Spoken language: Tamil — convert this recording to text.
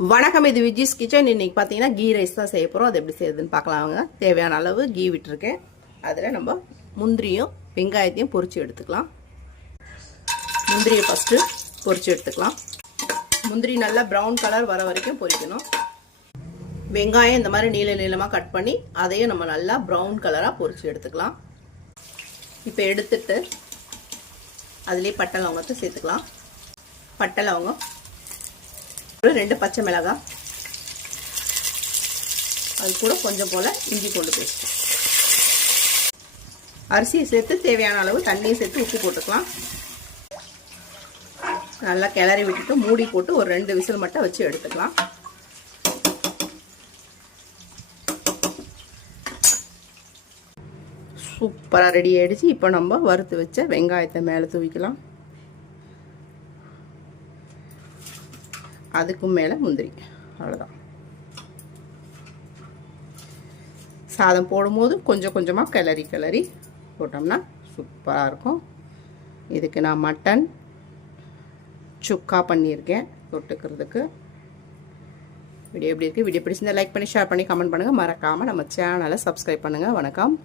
வணக்கம், இது விஜிஸ் கிச்சன். இன்னைக்கு பார்த்தீங்கன்னா கீ ரைஸ் தான் செய்ய போகிறோம். அது எப்படி செய்யுதுன்னு பார்க்கலாம். வாங்க. தேவையான அளவு கீ விட்டுருக்கேன். அதில் நம்ம முந்திரியும் வெங்காயத்தையும் பொரிச்சு எடுத்துக்கலாம். முந்திரியை ஃபஸ்ட்டு பொரிச்சு எடுத்துக்கலாம். முந்திரி நல்லா ப்ரௌன் கலர் வர வரைக்கும் பொரிக்கணும். வெங்காயம் இந்த மாதிரி நீள நீளமாக கட் பண்ணி அதையும் நம்ம நல்லா ப்ரௌன் கலராக பொரிச்சு எடுத்துக்கலாம். இப்போ எடுத்துட்டு அதுலேயே பட்டை லவங்கத்தை சேர்த்துக்கலாம். பட்டை லவங்கம், 2 பச்சை மிளகாய், அது கூட கொஞ்சம் போல் இஞ்சி பூண்டு பேஸ்ட், அரிசியை சேர்த்து தேவையான அளவு தண்ணியை சேர்த்து உப்பு போட்டுக்கலாம். நல்லா கிளறி விட்டுட்டு மூடி போட்டு ஒரு 2 விசில் மட்டும் வச்சு எடுத்துக்கலாம். சூப்பராக ரெடி ஆகிடுச்சு. இப்போ நம்ம வறுத்து வச்ச வெங்காயத்தை மேலே தூவிக்கலாம். அதுக்கும் மேலே முந்திரி. அவ்வளோதான். சாதம் போடும்போது கொஞ்சம் கொஞ்சமாக கிளறி போட்டோம்னா சூப்பராக இருக்கும். இதுக்கு நான் மட்டன் சுக்கா பண்ணியிருக்கேன் தொட்டுக்கிறதுக்கு. வீடியோ எப்படி இருக்குது? வீடியோ பிடிச்சிருந்தா லைக் பண்ணி ஷேர் பண்ணி கமெண்ட் பண்ணுங்கள். மறக்காமல் நம்ம சேனலை சப்ஸ்கிரைப் பண்ணுங்கள். வணக்கம்.